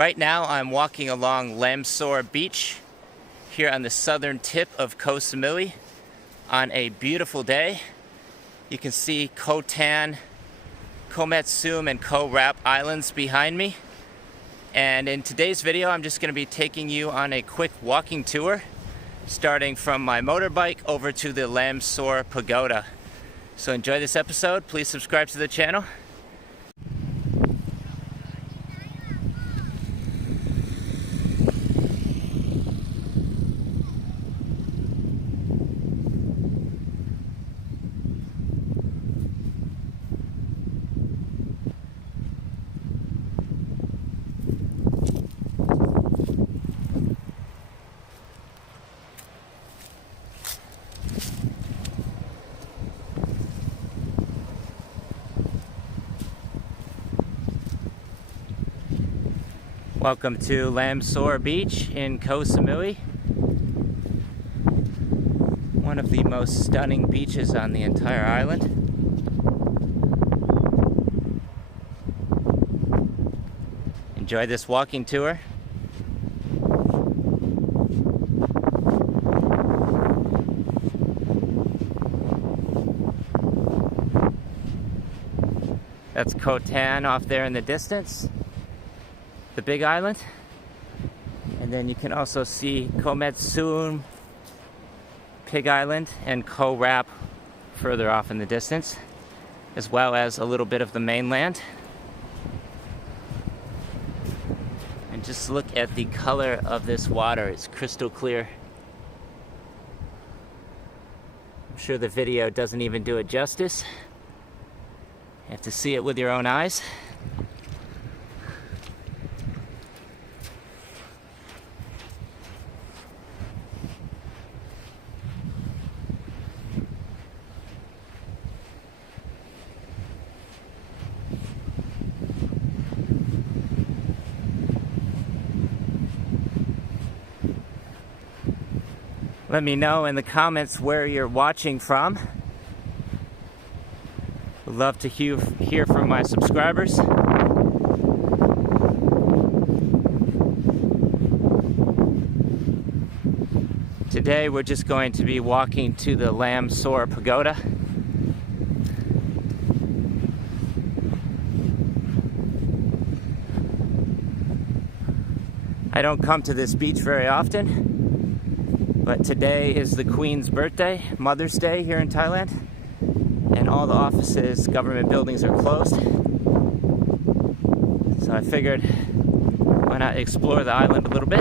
Right now I'm walking along Laem Sor Beach here on the southern tip of Koh Samui on a beautiful day. You can see Koh Tan, Koh Samui and Koh Rap Islands behind me. And in today's video I'm just going to be taking you on a quick walking tour starting from my motorbike over to the Laem Sor Pagoda. So enjoy this episode. Please subscribe to the channel. Welcome to Laem Sor Beach in Koh Samui. One of the most stunning beaches on the entire island. Enjoy this walking tour. That's Koh Tan off there in the distance, the big island. And then you can also see Koh Samui, Pig Island, and Koh Rap further off in the distance, as well as a little bit of the mainland. And just look at the color of this water. It's crystal clear. I'm sure the video doesn't even do it justice. You have to see it with your own eyes. Let me know in the comments where you're watching from. Would love to hear from my subscribers. Today we're just going to be walking to the Laem Sor Pagoda. I don't come to this beach very often, but today is the Queen's birthday, Mother's Day here in Thailand, and all the offices, government buildings are closed. So I figured, why not explore the island a little bit?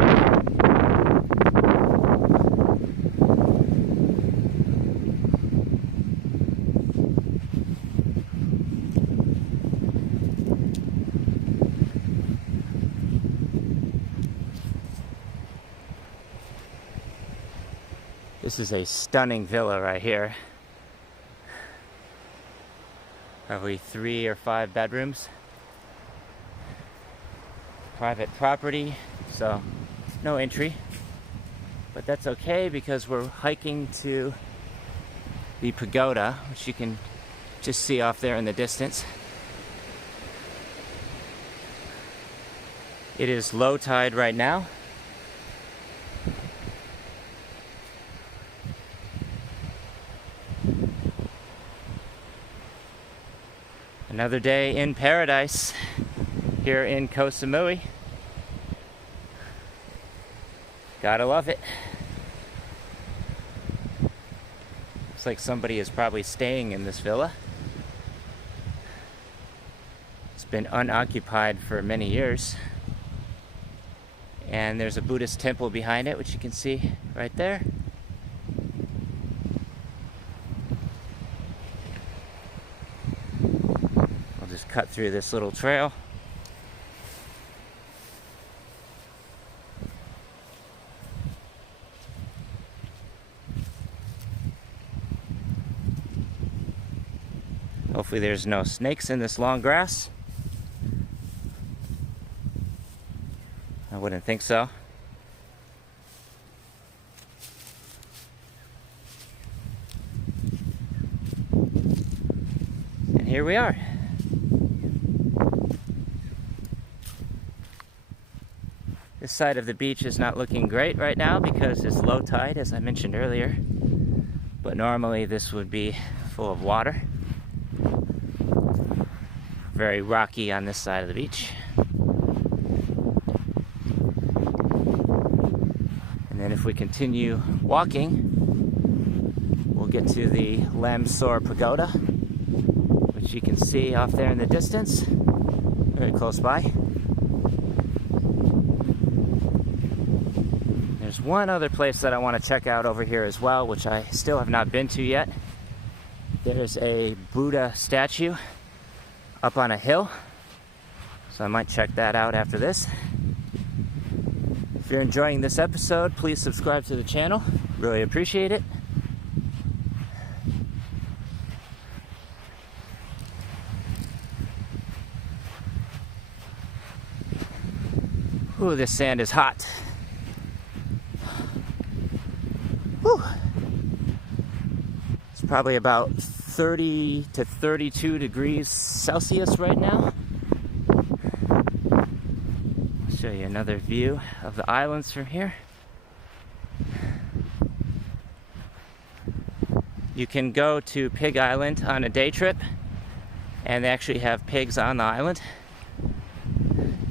This is a stunning villa right here. Probably 3 or 5 bedrooms. Private property, so no entry. But that's okay because we're hiking to the pagoda, which you can just see off there in the distance. It is low tide right now. Another day in paradise here in Koh Samui. Gotta love it. Looks like somebody is probably staying in this villa. It's been unoccupied for many years. And there's a Buddhist temple behind it, which you can see right there. Cut through this little trail. Hopefully there's no snakes in this long grass. I wouldn't think so. And here we are. side of the beach is not looking great right now because it's low tide, as I mentioned earlier. But normally this would be full of water. Very rocky on this side of the beach. And then if we continue walking, we'll get to the Laem Sor Pagoda, which you can see off there in the distance, very close by. There's one other place that I want to check out over here as well, which I still have not been to yet. There's a Buddha statue up on a hill, so I might check that out after this. If you're enjoying this episode, please subscribe to the channel. Really appreciate it. Ooh, this sand is hot. Whew. It's probably about 30 to 32 degrees Celsius right now. I'll show you another view of the islands from here. You can go to Pig Island on a day trip, and they actually have pigs on the island.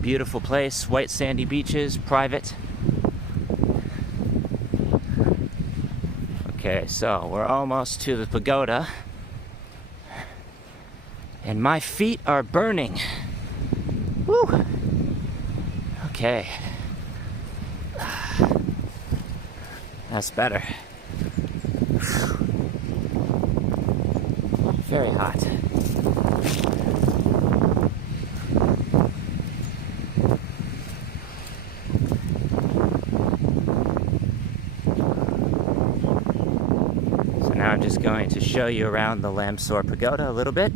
Beautiful place, white sandy beaches, private. Okay, so we're almost to the pagoda, and my feet are burning. Woo! Okay. That's better. Very hot. Now I'm just going to show you around the Laem Sor Pagoda a little bit.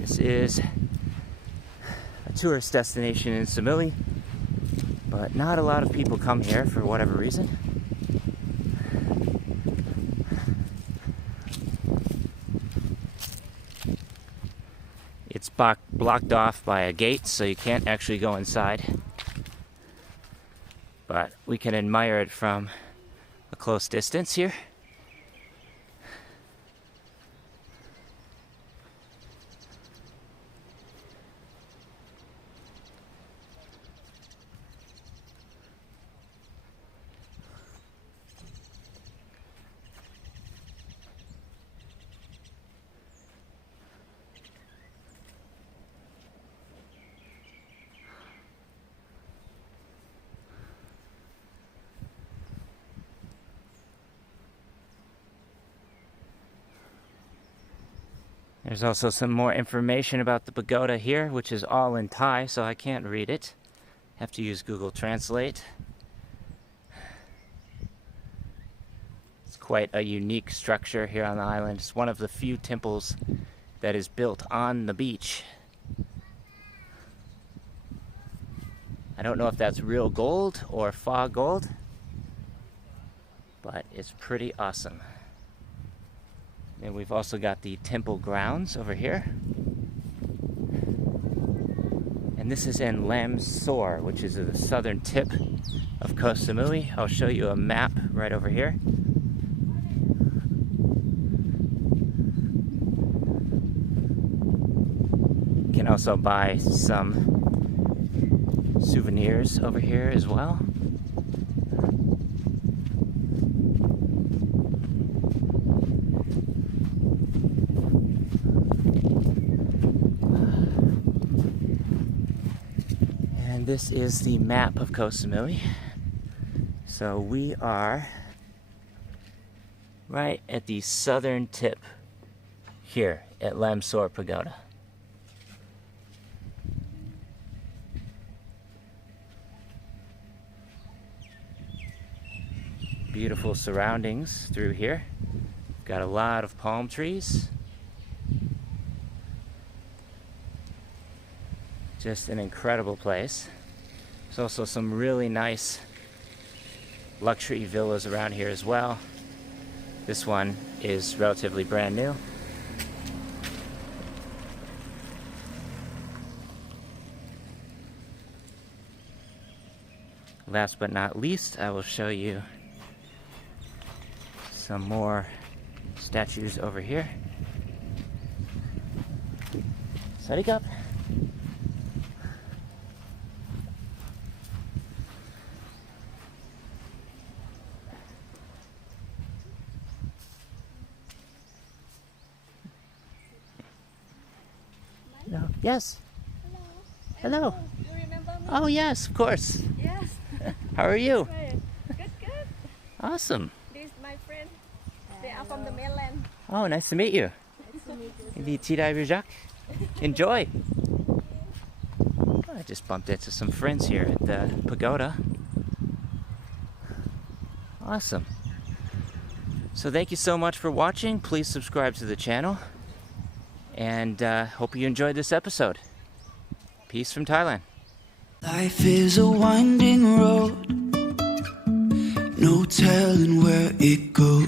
This is a tourist destination in Samui, but not a lot of people come here for whatever reason. It's blocked off by a gate, so you can't actually go inside. But we can admire it from a close distance here. There's also some more information about the pagoda here, which is all in Thai, so I can't read it. Have to use Google Translate. It's quite a unique structure here on the island. It's one of the few temples that is built on the beach. I don't know if that's real gold or fog gold, but it's pretty awesome. And we've also got the temple grounds over here. And this is in Laem Sor, which is the southern tip of Koh Samui. I'll show you a map right over here. You can also buy some souvenirs over here as well. This is the map of Koh Samui. So we are right at the southern tip here at Laem Sor Pagoda. Beautiful surroundings through here. Got a lot of palm trees. Just an incredible place. There's also some really nice luxury villas around here as well. This one is relatively brand new. Last but not least, I will show you some more statues over here. Setting up. Hello. Yes. Hello. Hello. You remember me? Oh yes, of course. Yes. How are you? Good, good. Awesome. This is my friend. They are from the mainland. Oh, nice to meet you. Nice to meet you. Hindi Tidai Rijak. Enjoy. I just bumped into some friends here at the pagoda. Awesome. So thank you so much for watching. Please subscribe to the channel. And hope you enjoyed this episode. Peace from Thailand. Life is a winding road, no telling where it goes.